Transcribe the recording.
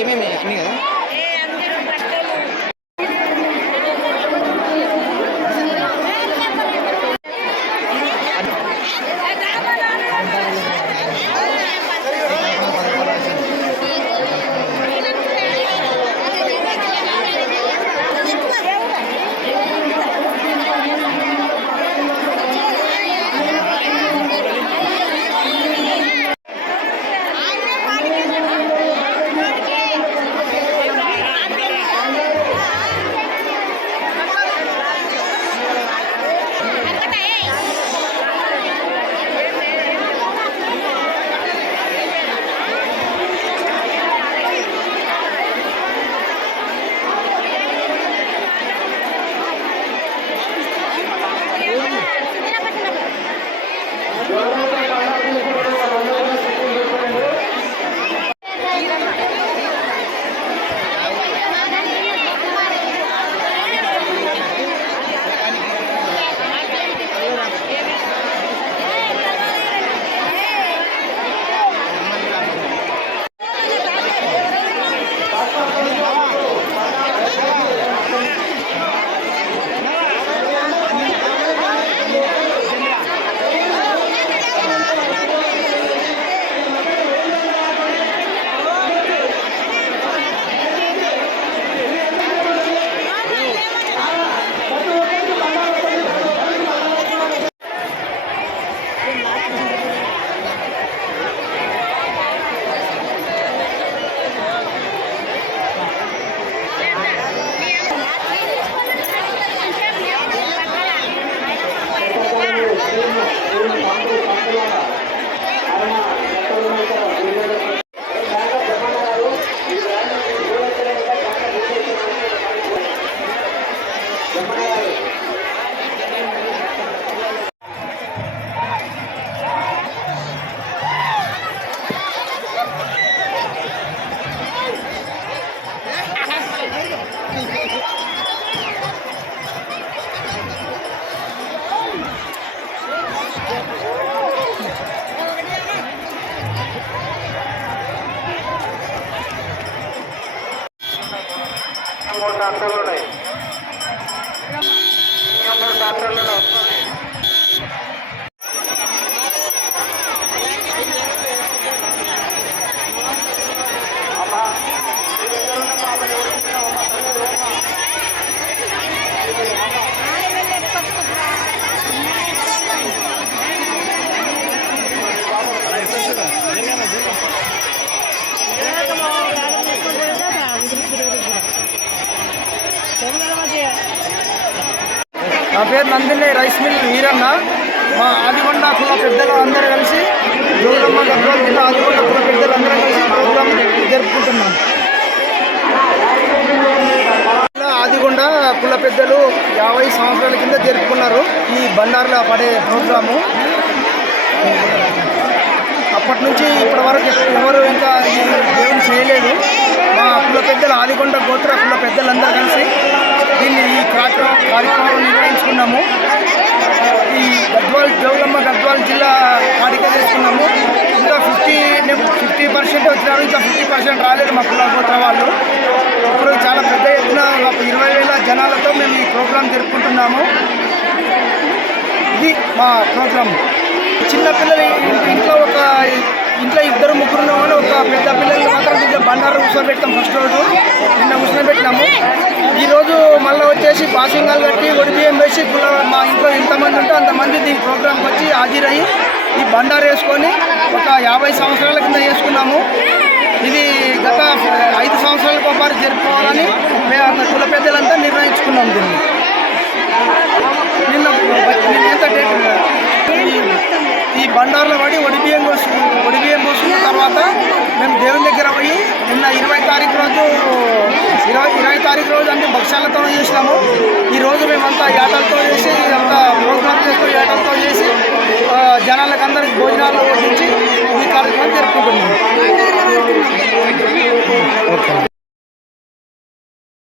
ఏమేమి అన్నీ కదా నా పేరు నందిని రైస్ మిల్ వీరన్న. మా ఆదికొండ కుల పెద్దలు అందరూ కలిసి జోగులాంబ గద్వాల జిల్లా ఆదికొండ కుల పెద్దలు అందరూ కలిసి ప్రోగ్రాం జరుపుకుంటున్నాం. ఆదికొండ కుల పెద్దలు 50 సంవత్సరాల కింద జరుపుకున్నారు ఈ బండార్ల పడే ప్రోగ్రాము. అప్పటి నుంచి ఇప్పటి వరకు ఎవరు ఇంకా ఈ దేవుని చేయలేదు. మా కుల పెద్దలు ఆదికొండ గోత్ర కుల పెద్దలందరూ కలిసి దీన్ని ఈ కార్యక్రమం నిర్వహించుకున్నాము. ఈ జోగులాంబ గద్వాల జిల్లా కాడికే చేసుకున్నాము. ఇంకా 50% వచ్చినారు, ఇంకా 50% రాలేదు మా కుల గోత్ర వాళ్ళు. ఇప్పుడు చాలా పెద్ద ఎత్తున 20,000 జనాలతో మేము ఈ ప్రోగ్రాం జరుపుకుంటున్నాము. ఇది మా ప్రోగ్రాం. చిన్నపిల్లలు ఇంట్లో ఒక ఇంట్లో ఇద్దరు ముగ్గురు ఉన్నామని ఒక పెద్ద పిల్లలు మాత్రం కొంచెం బండారు కూర్చోబెట్టాం ఫస్ట్ రోజు. నిన్న కూర్చోబెట్టినాము. ఈరోజు మళ్ళీ వచ్చేసి పాసింగాలు కట్టి ఒడిబియ్యం వేసి మా ఇంట్లో ఎంతమంది ఉంటే అంతమంది ఈ ప్రోగ్రాంకి వచ్చి హాజరయ్యి ఈ బండారు వేసుకొని ఒక 50 సంవత్సరాల కింద వేసుకున్నాము. ఇది గత 5 సంవత్సరాలకు ఒకసారి జరుపుకోవాలని మేము కుల పెద్దలంతా నిర్ణయించుకున్నాం. దీన్ని నిన్న ఎంత డేట్ ఈ బండారులో పడి ఒడిబియ్యం పోసుకున్న తర్వాత మేము దేవుని దగ్గర పోయి నిన్న 20 తారీఖు రోజు అన్ని భక్ష్యాలతో చేసినాము. ఈరోజు మేమంతా యాటలతో చేసి అంతా